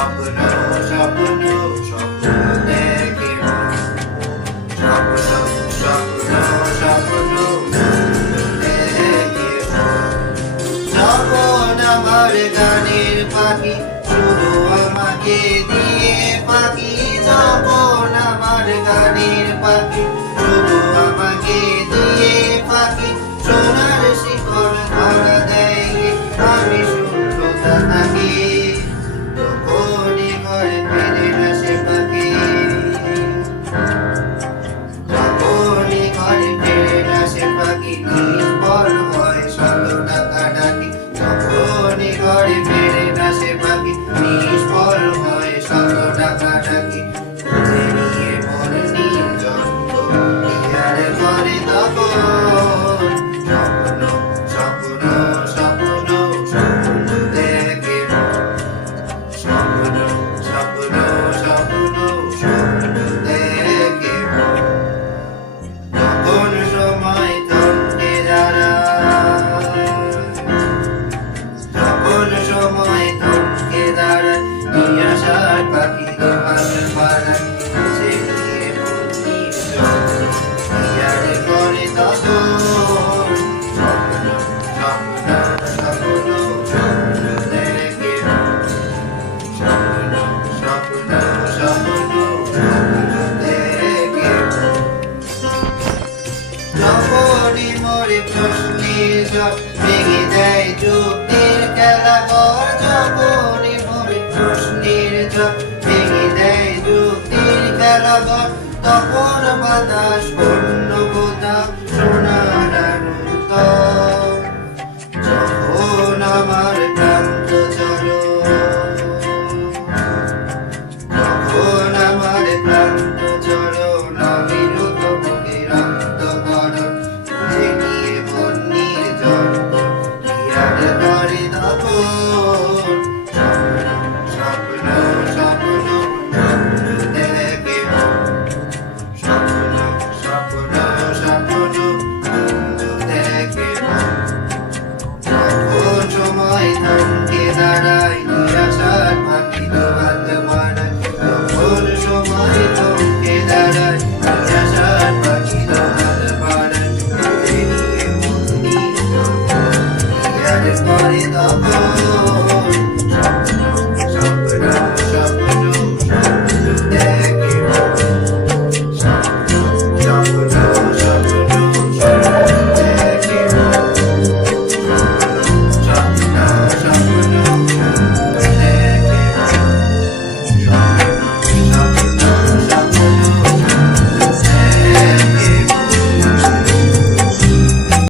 স্বপ্ন স্বপ্ন স্বপ্ন দেখে স্বপ্ন স্বপ্ন স্বপ্ন দেখে যখন আমার গানের পাখি শুধু আমাকে দিয়ে পাখি যখন আমার গানের পাখি শুধু আমাকে দিয়ে পাখি সোনার শিকড় ধরা দেয় আমি শূন্যতা থাকি তখনই ঘরে ফিরে না সে পাখি তখনই ঘরে ফিরে না সে পাখি নিষ্ফল হয় শত টাকা ডাকি তখনই ঘরে ফিরে না সে পাখি নিষ্ফল হয় শত টাকা ডাকি খুঁজে নিয়ে মন নির্জন্ম ইয়ার করে তখন স্বপ্ন স্বপ্ন স্বপ্ন স্বপ্ন দেখে স্বপ্ন স্বপ্ন স্বপ্ন স্বপ্ন দেখে তখন সময় থমকে দাঁড়ায় তখন সময় থমকে দাঁড়ায় নিরাশার পাখি তোমার পাড়ায় সে নিয়ে ইয়ার করে তখন স্বপ্ন স্বপ্ন স্বপ্ন স্বপ্ন দেখে স্বপ্ন স্বপ্ন স্বপ্ন স্বপ্ন দেখে যখনই মোরে প্রশ্নের জট ভেঙে দেয় যুক্তির খেলাঘর যখনই মোরে প্রশ্নের জট ভেঙে দেয় যুক্তির খেলাঘর তখন বাতাস